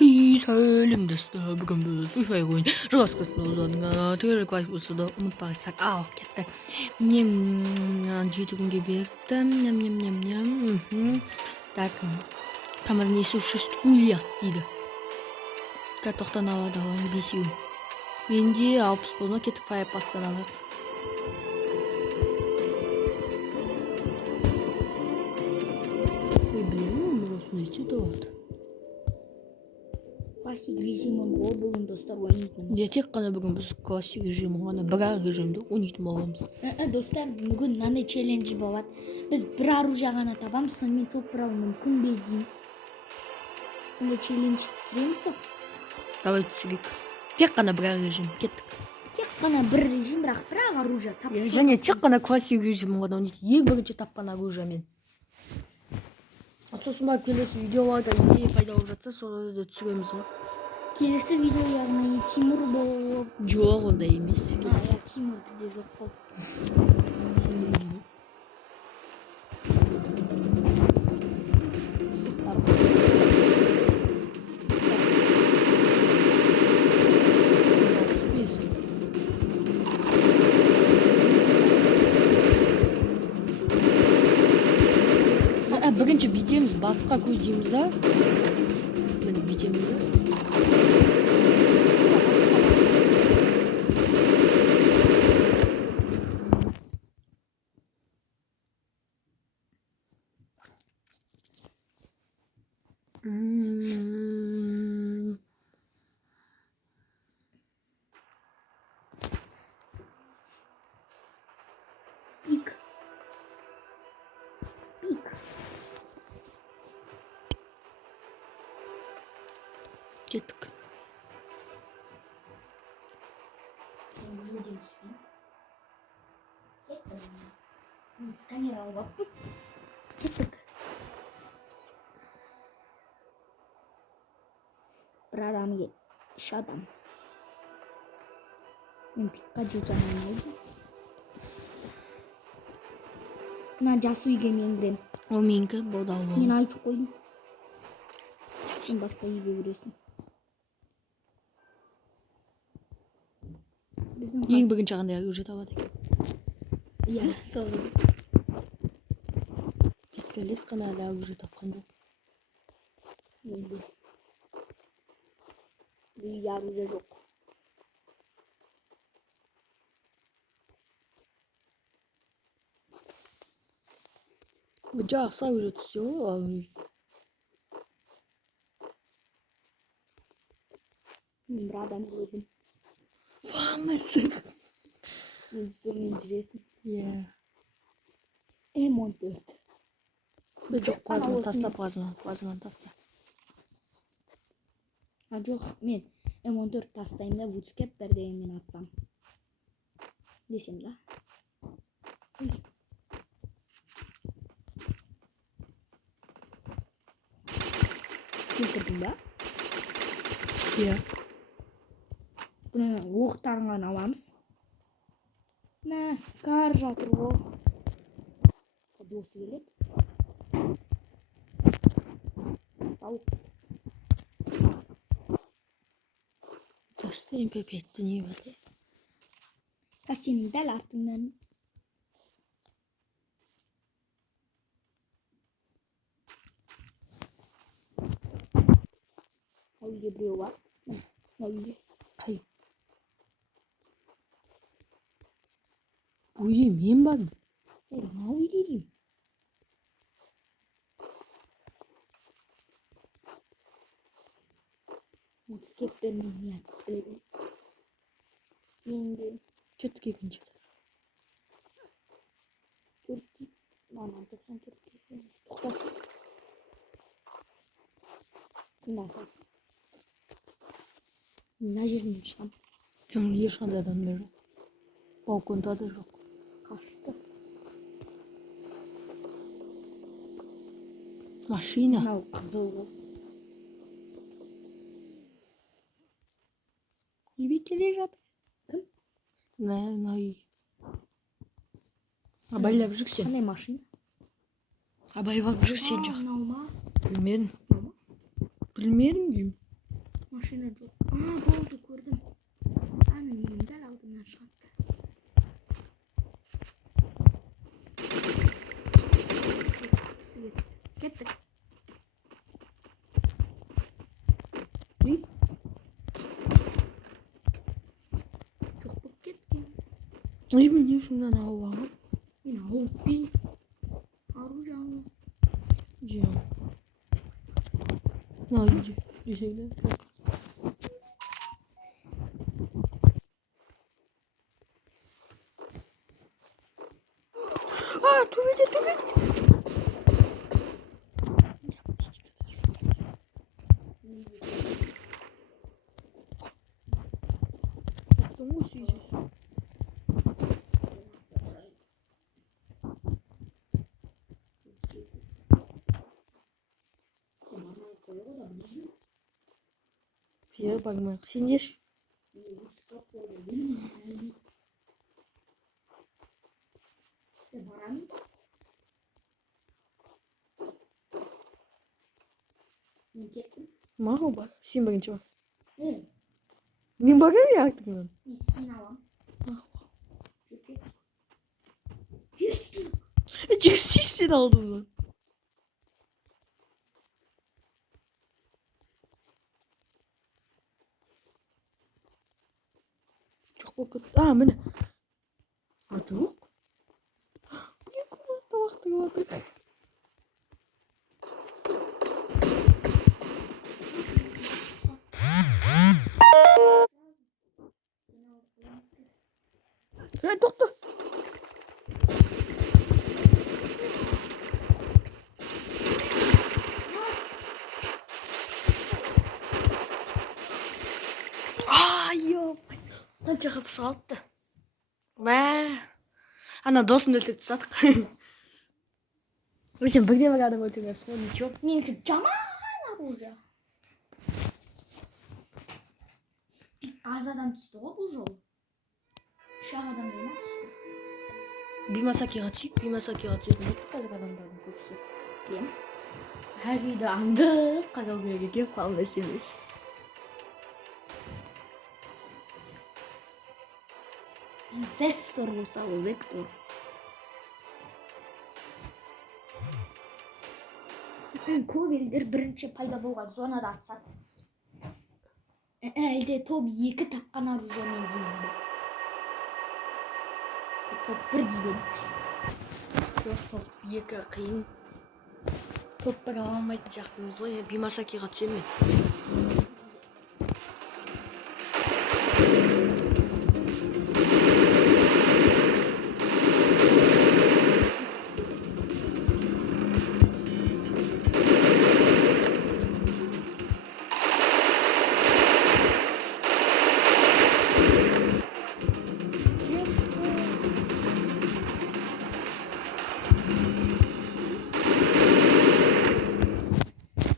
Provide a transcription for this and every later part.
Sälüm dostlar, бүгін біз FIFA ойын жалғастыратын тігірі класс болсыда ұмытпағайсақ. Кетті. Мне 7 күнге берді. Ням. Так, камер несу 6 ульят дейді. Картоқтан алады ойын 5 үй. Менде 60 болма кетік файрпастан алайық. Ой, білемін, осыны ете доғады. Классик режимін ғой бүгін достар ойнайтынымыз. Тек қана бүгін біз классик режимін ғана бірақ режимді ойнайтын боламыз. Достар, бүгін мынандай челленджі болады. Біз бір оружие ғана табамыз, сонымен топ бұрау мүмкін бе дейміз. Сондай челлендж түсіреміз бе? Давай түсірейік. Тек қана бірақ режим. Кеттік. Тек қана бір режим, бірақ оружие тапсыз. Және тек қана классик режимін ғана ойнайды. Ең бірінші тапқан оружиемен. Сосын барып келесі видеоларда идея пайда болып жатса, сол өзді түсіреміз ғой. Келесі видео яғни Тимур болып. Жоқ, ондай емес. Тимур бізде жоқ қой. Бірінші бүйтеміз, басқа көздейміз да. Мені бүйтеміз да. Пик. Кеттік. Сканер алып алып. Кеттік. Бір адам кел. 3 адам. Мен пикқа жетем алмайды. Мына жас үйге мен кірем. Ол менікі болды ал. Мен айтып қойдым. Сен басқа үйге кіресің. Ең бірінші қандай оружие табады екен. Иә, сол. Пистолет қана әлі оружие тапқан жоқ. Менде. Үйде оружие жоқ. Жақсы оружие түссе ғой. Мен бір адам көрдім. Фамасың. Мен сырмен жүресің. Иә. М14. Жоқ, плазманы таста, плазманы таста. Жоқ, мен М14 тастайым да вудскеп бірдеңемен атсам. Десем да. Келтірдің ба? Иә. Бұны оқтарыңған аламыз. Мә, скар жатыр ғой. Досы келеді. Тастау. Тасты МП5-ті не бәле? Сенің дәл артыңнан. Үйде біреу бар. Үйде. Қай? Үйде мен бардым. Мынау үйде деймін. Вудскептермен не атып біледі. Менде. Кеттік екінші. 4 дейді. Маған 94 дейді. Тоқтат. Тыңдасасын. Мына жерінен шығам. Жоқ, ешқандай адамдар жоқ. Балконда да жоқ. Қашты. Машина. Мынау қызыл ғой. Үйге келе жатыр. Кім? Мына үй. Абайлап жүрсен. Қандай машина? Абайлап жүрсен жақ. Мынау ма? Білмедім деймін. Машина жоқ. Болды, көрдім. Аны менің дәл алдымнан шығады. Кеттік. Үй? Жоқ болып кеткен. Үй, мен не үшін мынаны алып алғам? Мен ауыппен оружие алып. Жи. На, үйде. Десең де. Төбеде. Яттың ғой сөйде. Пия бармайық. Сен еш? Барамын. Мен кеттім. Мағыл бар. Сен бірінші бар. Мен Мен барам я артыңнан. сені алам. Жексиш сен алдымнан. Жоқ болып кетті. Міне. Жоқ. Бұген көмір табақты көмір. Тоқта. Йопай. Қанша қапыс қалыпты. Ана досын өлтіріп тастадық. Сен бірден бір адам өлтірмепсің ғой, ничего. Менікі жаман оружие. Аз адам түсті ғой бұл жол. 3 адам дейма түсті. Бимасакиға түсейік, Бимасакиға түсетін болдық қазір адамдардың көбісі. Білем. Әр үйді аңдып қарау керек екен, қалмас емес. Инвестор болса ол Вектор. Көп елдер бірінші пайда болған зонада атсады. Әлде топ 2 тапқан оружиемен дейміз бе? Топ 1 деймін. Жоқ, топ 2 қиын. Топ 1 ала алмайтын сияқтымыз ғой. Бимасакиға түсем мен.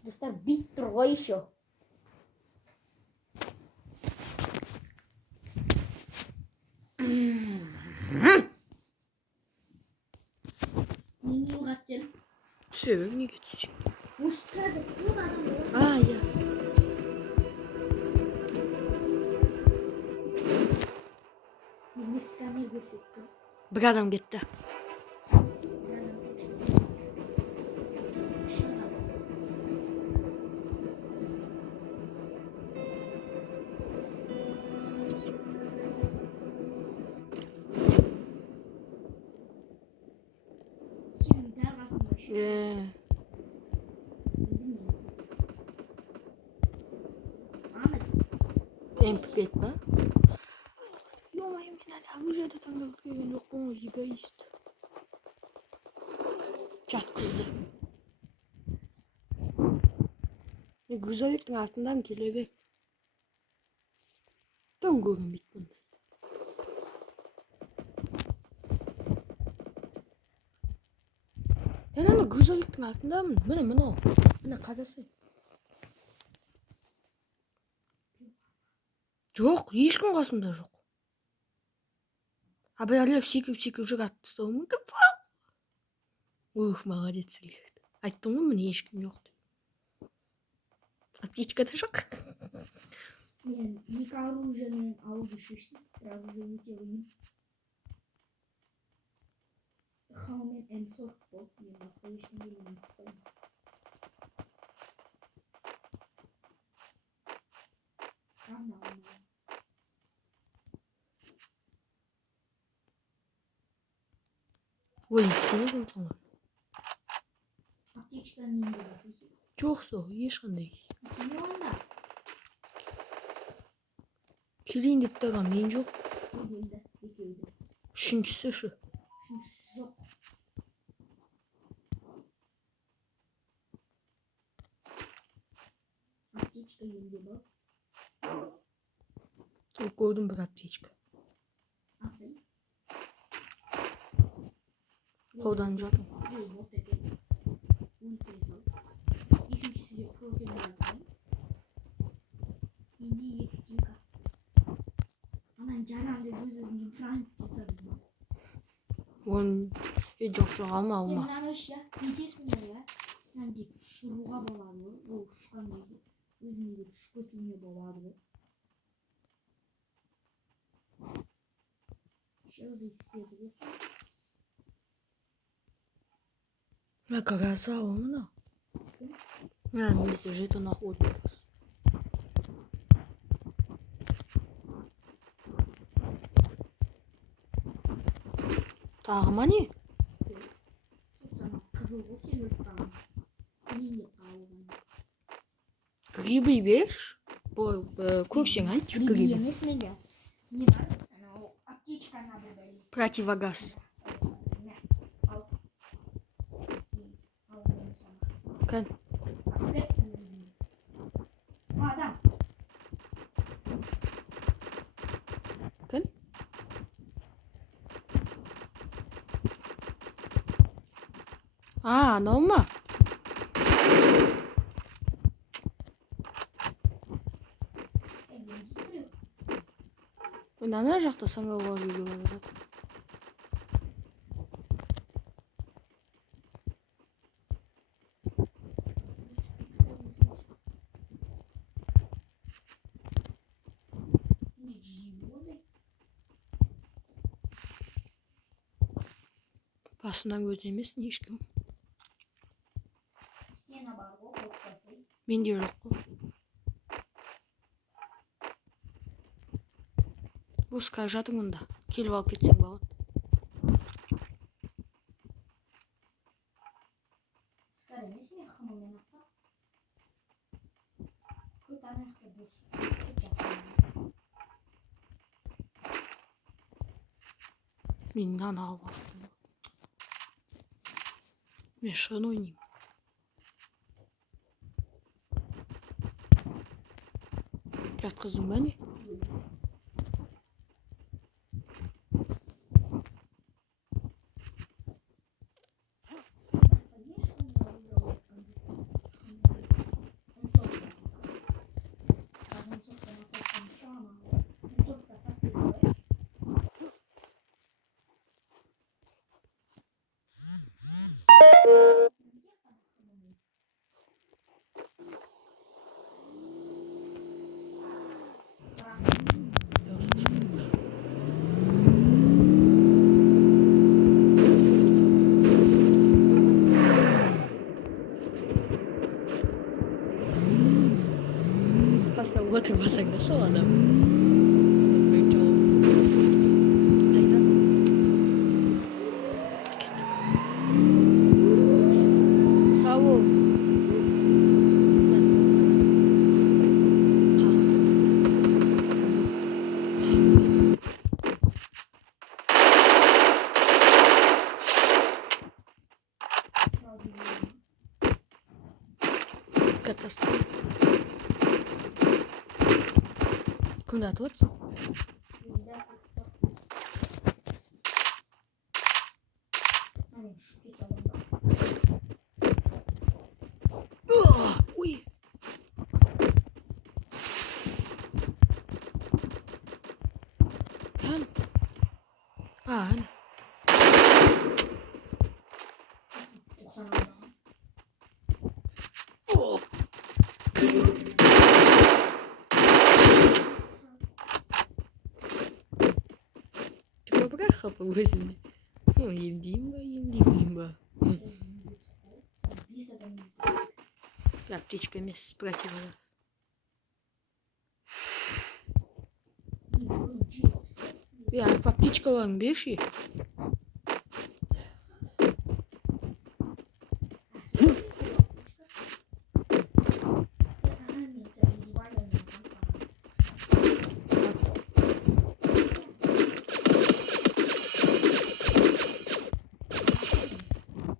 Достар, бит тұр ғой еще. Неге оғаттен? Түсемін, неге түсем? Мұштады, көп адам ғой. Иә. Мен сканер көрсеттім. Бір адам кетті. Сенің дәл қасында еще. Ahmet. MP5 ба? Ё-моё, мен әлі оружиеды таңдап үлгерген жоқпын ғой, эгоист. Жатқызды. Мен грузовиктің артынан келе бер. Там көрінбейді бұндай. Мен ана грузовиктің артындамын. Міне мынау. Міне қарасай. Жоқ, ешкім қасымда жоқ. Біреулер секіріп жүр атып тастауы мүмкін. Молодец, Сергей. Айттым ғой, міне ешкім жоқ деп. Аптечка да жоқ. Men iki оружиемен алуды шештім. Бірақ уже өте қиын. Хаммен М40 болды. Мен басқа ештеңемен атыспаймын. Сам алмаймын. Ой, сен екен ғой. Аптечканы енді басайсың. Жоқ сол, ешқандай. Не онда? Келейін деп тұрған мен жоқ. Не бөлді? Екеуді. Үшіншісі шу. Үшіншісі жоқ. Аптечка енді бар. Сол көрдім бір аптечка. Асай. Қолданып жатырмын. Ой, вот екен. Өлтіре сал. Екіншісі де протеин жатырмын. Менде екі кика. Анан жаранды өз-өзіңе пранк жасадым. Жоқ алма. Мынаны ше, нетесіңдер я? Мынаны деп ұшыруға болады ғой. Ол ұшқан кезде өзіне деп ұшып кетуіне болады ғой. Что за истерия? Красава, мына. Немесе жетон охотник. Тағы ма не? Қызыл ғой сен өліп қалған. Мен де қалған. Грибы бер. Көрсең айтшы Грибы грибы. емес менде. Не бар? Анау аптечка надо дали. Противогаз. Ал. Ал сама. Кән. Адам. Кән. Анау ма? Ана жақта саңырауға үйге бара жатыр. Басымнан көз емес ешкім. Стена бар ғой, қорықпасай. Менде жоқ қой. Бускай жатыр мұнда. Келіп алып кетсең болады. Скар емес мен қымылмен атсам. Көт аяқты дос. Мен мынаны алып алдым. Мен шын ойнаймын. Жатқыздың ба не? Отыр басаң да сол адам. Сау бол. Катастрофа. Кімді атып отырсың? Ой. Кән. Әне. Kapı gözünde. Yiyeyim ba. Biz adam Ya птичка емес, противогаз. Ya птичкаларың берші.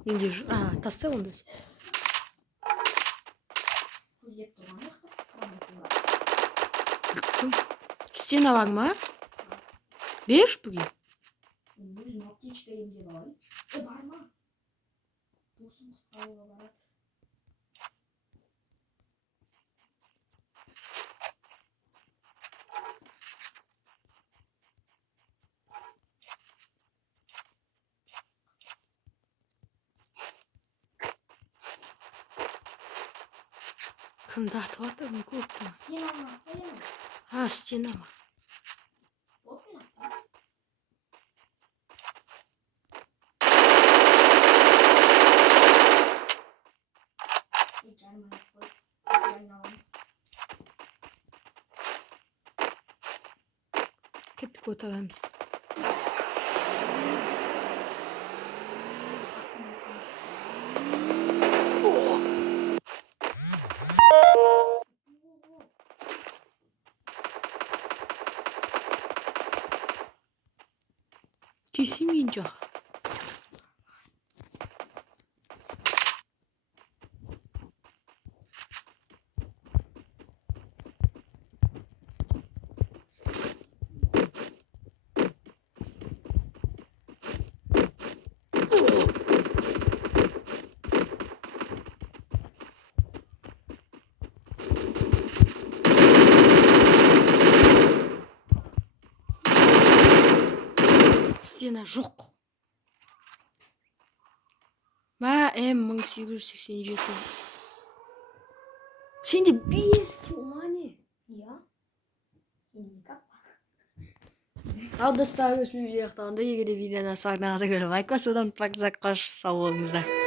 Менде ж... таста онда. Стена var mı? Бер bugün. Өзім аптечка емдеп алайын. Барма. Досым құтқаруға барады. Кімді атып жатырмын көптен. Стенаны атсайын. Стена ма? Отпен атпа. Жарым аяқ қой. Айналамыз. Кеттік отырамыз. Keseyim жаққа. Стена жоқ. М1887. Сенде 5 кило не? Ja. Никак. Ал достар, өз видео аяқтағанда егер де видеоны сағынағаныңызда көріп лайк басудан, пакзак қош, сау болыңыздар.